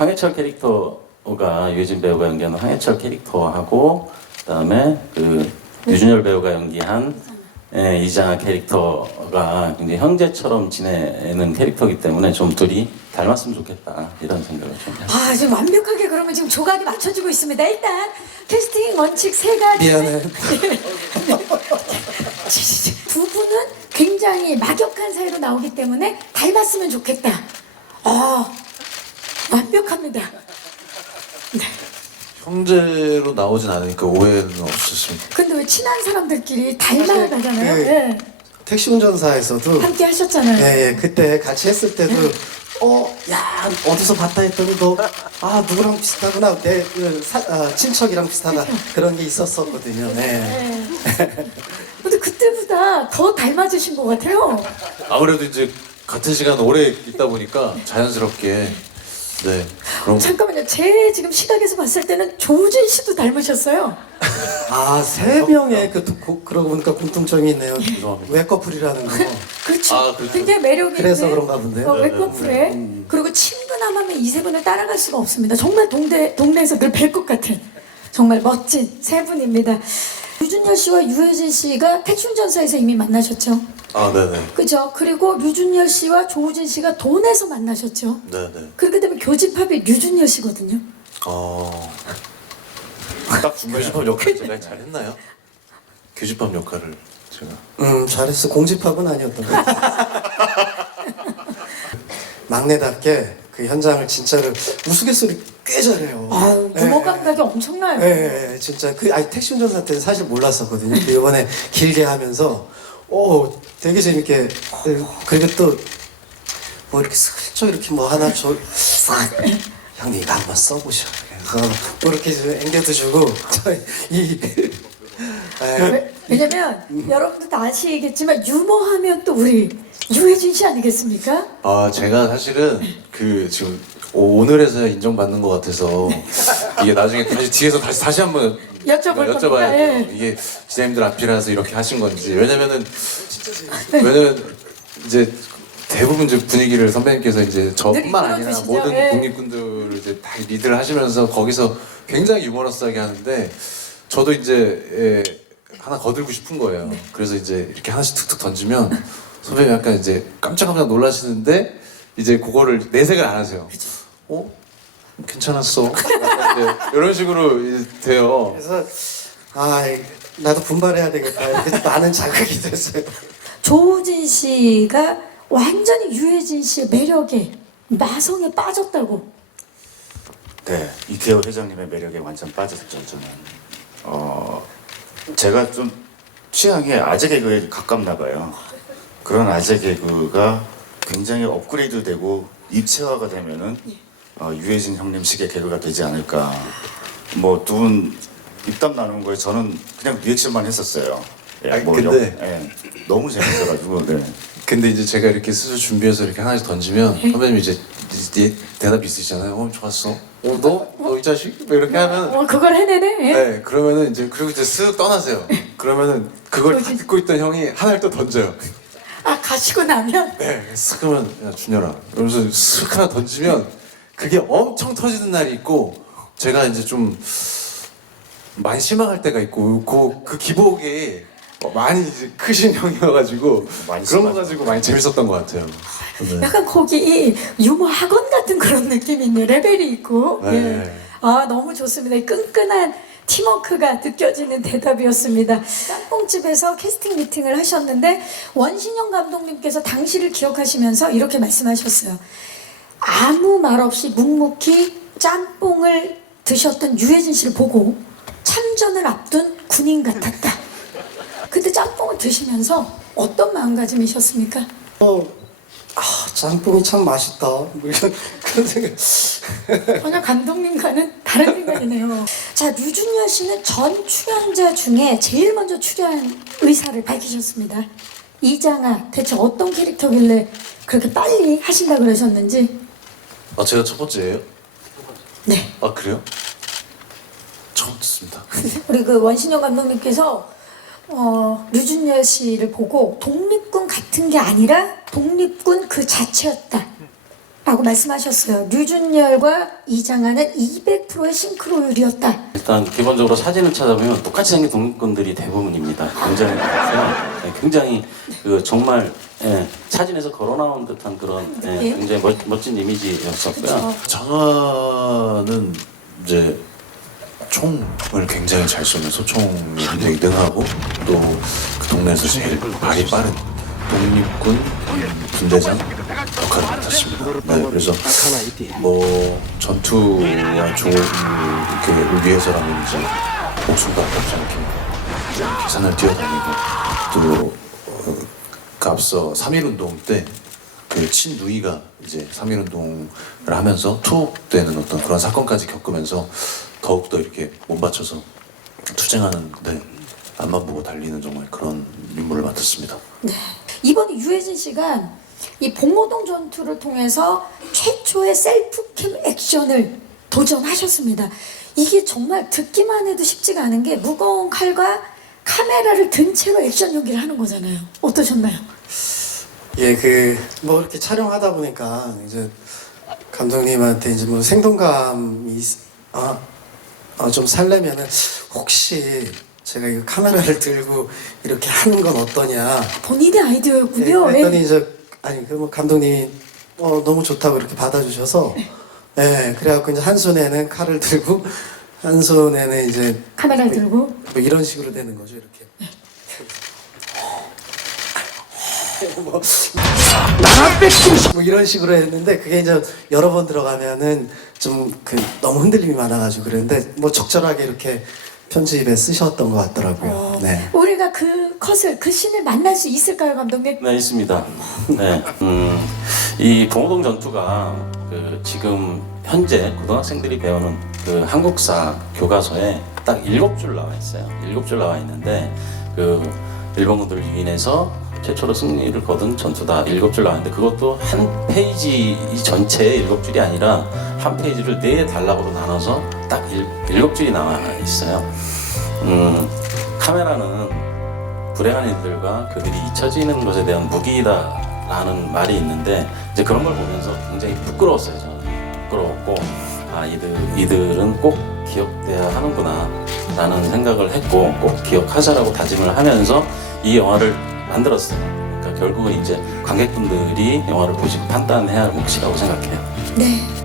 황해철 캐릭터가 유해진 배우가 연기하는 황해철 캐릭터하고 그다음에 그 유준열 배우가 연기한 예, 이장아 캐릭터가 굉장히 형제처럼 지내는 캐릭터이기 때문에 좀 둘이 닮았으면 좋겠다 이런 생각을 좀 했어요. 아 지금 완벽하게 그러면 지금 조각이 맞춰지고 있습니다. 일단 캐스팅 원칙 세 가지. 미안해. 두 분은 굉장히 막역한 사이로 나오기 때문에 닮았으면 좋겠다. 아 완벽 합니다. 네. 형제로 나오진 않으니까 오해는 없었습니다. 근데 왜 친한 사람들끼리 닮아야 사실 가잖아요. 그- 네. 택시 운전사에서도 함께 하셨잖아요. 예, 예, 그때 같이 했을 때도 어, 야, 어디서 봤다 했더니 너, 아, 누구랑 비슷하구나. 내 그, 사- 아, 친척이랑 비슷하다. 그런 게 있었었거든요. 네. 네. 근데 그때보다 더 닮아지신 것 같아요. 아무래도 이제 같은 시간 오래 있다 보니까 자연스럽게 네 그런 잠깐만요. 제 지금 시각에서 봤을 때는 조우진 씨도 닮으셨어요. 아, 세 명의 그, 고, 그러고 보니까 공통점이 있네요. 죄송합니다. 외커플이라는 거. 그렇죠. 아, 그렇죠. 굉장히 매력이 그래서 있는 그런가 본데요. 어, 네, 외꺼풀에 그리고 친근함하면 이 세 분을 따라갈 수가 없습니다. 정말 동네 동네에서 늘 뵐 것 같은 정말 멋진 세 분입니다. 유준열 씨와 유해진 씨가 택시운전사에서 이미 만나셨죠. 아 네네 그죠? 그리고 유준열 씨와 조우진 씨가 돈에서 만나셨죠. 네네 그렇게 되면 교집합이 유준열 씨거든요. 어 딱 교집합 역할 제가 잘했나요? 교집합 역할을 제가 음, 잘했어. 공집합은 아니었던 것 같아. 막내답게 그 현장을 진짜로 우스갯소리 꽤 잘해요. 아유, 네. 유머 감각이 엄청나요. 예, 예, 진짜 그 아니 택시 운전사 때는 사실 몰랐었거든요. 근데 이번에 길게 하면서 오 되게 재밌게 예, 그리고 또 뭐 이렇게 슬쩍 이렇게 뭐 하나 줘 형님 이거 한번 써보셔. 그래서 뭐 이렇게 좀 앵겨도 주고 저이 예, 왜- 왜냐면 여러분도 다 아시겠지만 유머하면 또 우리 유해진 씨 아니겠습니까? 아 제가 사실은 그 지금 오늘에서야 인정받는 것 같아서 이게 나중에 다시 뒤에서 다시 다시 한번 여쭤볼 겁니다. 여쭤봐야 돼요. 예. 이게 기자님들 앞이라서 이렇게 하신 건지 왜냐면은 왜냐면 이제 대부분 이제 분위기를 선배님께서 이제 저뿐만 이끌어 아니라 주시죠. 모든 예. 독립군들을 이제 다 리드를 하시면서 거기서 굉장히 유머러스하게 하는데 저도 이제 예, 하나 거들고 싶은 거예요. 네. 그래서 이제 이렇게 하나씩 툭툭 던지면 선배님 약간 이제 깜짝깜짝 놀라시는데 이제 그거를 내색을 안 하세요. 어? 괜찮았어. 이제 이런 식으로 이제 돼요. 그래서 아 나도 분발해야 되겠다 이렇게 많은 자극이 됐어요. 조우진 씨가 완전히 유해진 씨의 매력에 마성에 빠졌다고. 네, 이태호 회장님의 매력에 완전 빠졌죠 저는. 어, 제가 좀 취향이 아재 개그에 가깝나 봐요. 그런 아재 개그가 굉장히 업그레이드 되고 입체화가 되면은 어, 유해진 형님식의 개그가 되지 않을까. 뭐 두 분 입담 나누는 거에 저는 그냥 리액션만 했었어요. 예, 아니, 뭐 근데- 영- 예, 너무 재밌어가지고 네. 근데 이제 제가 이렇게 스스로 준비해서 이렇게 하나씩 던지면 선배님 이제 이제 대답 있으시잖아요. 어 좋았어. 어 너 너 이 자식 뭐 이렇게 하면 어, 그걸 해내네. 예. 네 그러면은 이제 그리고 이제 쓱 떠나세요. 그러면은 그걸 다 듣고 있던 형이 하나를 또 던져요. 아 가시고 나면 네, 쓱 그러면 야 준열아 이러면서 쓱 하나 던지면 그게 엄청 터지는 날이 있고 제가 이제 좀 많이 실망할 때가 있고 그, 그 기복이 많이 이제 크신 형이어가지고 많이 그런 거. 가지고 많이 재밌었던 것 같아요. 네. 약간 거기 유머 학원 같은 그런 느낌이 있네요. 레벨이 있고. 네. 예. 아 너무 좋습니다. 이 끈끈한 팀워크가 느껴지는 대답이었습니다. 짬뽕집에서 캐스팅 미팅을 하셨는데 원신영 감독님께서 당시를 기억하시면서 이렇게 말씀하셨어요. 아무 말 없이 묵묵히 짬뽕을 드셨던 유해진 씨를 보고 참전을 앞둔 군인 같았다. 그때 짬뽕을 드시면서 어떤 마음가짐이셨습니까? 어, 아 짬뽕이 참 맛있다. 뭐 이런 그런 생각. 전혀 감독님과는 다른 생각이네요. 자, 류준열 씨는 전 출연자 중에 제일 먼저 출연 의사를 밝히셨습니다. 이장아, 대체 어떤 캐릭터길래 그렇게 빨리 하신다 그러셨는지? 아 제가 첫 번째예요? 네. 아 그래요? 처음 듣습니다. 우리 그 원신영 감독님께서 어, 류준열 씨를 보고 독립군 같은 게 아니라 독립군 그 자체였다. 라고 말씀하셨어요. 류준열과 이장하는 200%의 싱크로율이었다. 일단 기본적으로 사진을 찾아보면 똑같이 생긴 독립군들이 대부분입니다. 굉장히. 네, 굉장히 그 정말 예, 사진에서 걸어 나온 듯한 그런 예, 예. 굉장히 멋, 멋진 이미지였었고요. 장하는 이제 총을 굉장히 잘 쏘는 소총이 굉장히 능하고 또 그 동네에서 제일 발이 빠른 독립군 분대장 역할을 맡았습니다. 네, 그래서 뭐 전투와 조 이렇게 위해서라면 이제 목숨도 아깝지 않게 이렇게 산을 뛰어다니고 또 어, 그 앞서 3.1 운동 때 그 친누이가 이제 3.1운동을 하면서 투옥되는 어떤 그런 사건까지 겪으면서 더욱더 이렇게 몸 바쳐서 투쟁하는데 앞만 보고 달리는 정말 그런 인물을 맡았습니다. 네. 이번에 유해진 씨가 이 봉오동 전투를 통해서 최초의 셀프캠 액션을 도전하셨습니다. 이게 정말 듣기만 해도 쉽지가 않은 게 무거운 칼과 카메라를 든 채로 액션 연기를 하는 거잖아요. 어떠셨나요? 예, 그 뭐 이렇게 촬영하다 보니까 이제 감독님한테 이제 뭐 생동감이 있- 아, 어, 좀 살려면은 혹시 제가 이거 카메라를 들고 이렇게 하는 건 어떠냐. 본인의 예, 아이디어였군요. 그랬더니 예. 이제 아니 그 뭐 감독님이 어, 너무 좋다고 이렇게 받아주셔서 예, 그래갖고 이제 한 손에는 칼을 들고 한 손에는 이제 카메라를 들고 뭐 이런 식으로 되는 거죠 이렇게. 뭐 나라 뺏김 뭐 이런 식으로 했는데 그게 이제 여러 번 들어가면은 좀 그 너무 흔들림이 많아가지고 그랬는데 뭐 적절하게 이렇게 편집에 쓰셨던 것 같더라고요. 네. 우리가 그 컷을 그 신을 만날 수 있을까요, 감독님? 네, 있습니다. 네, 음, 이 봉오동 전투가 그 지금 현재 고등학생들이 배우는 그 한국사 교과서에 딱 일곱 줄 나와 있어요. 일곱 줄 나와 있는데 그 일본군들을 유인해서 최초로 승리를 거둔 전투다. 일곱 줄 나와 있는데 그것도 한 페이지 이 전체에 일곱 줄이 아니라 한 페이지를 네 단락으로 나눠서 딱 일, 일곱 줄이 나와 있어요. 음, 카메라는 불행한 이들과 그들이 잊혀지는 것에 대한 무기다라는 말이 있는데 이제 그런 걸 보면서 굉장히 부끄러웠어요 저는 부끄러웠고 아 이들 이들은 꼭 기억돼야 하는구나라는 생각을 했고 꼭 기억하자라고 다짐을 하면서 이 영화를 만들었어요. 그러니까 결국은 이제 관객분들이 영화를 보시고 판단해야 할 몫이라고 생각해요. 네.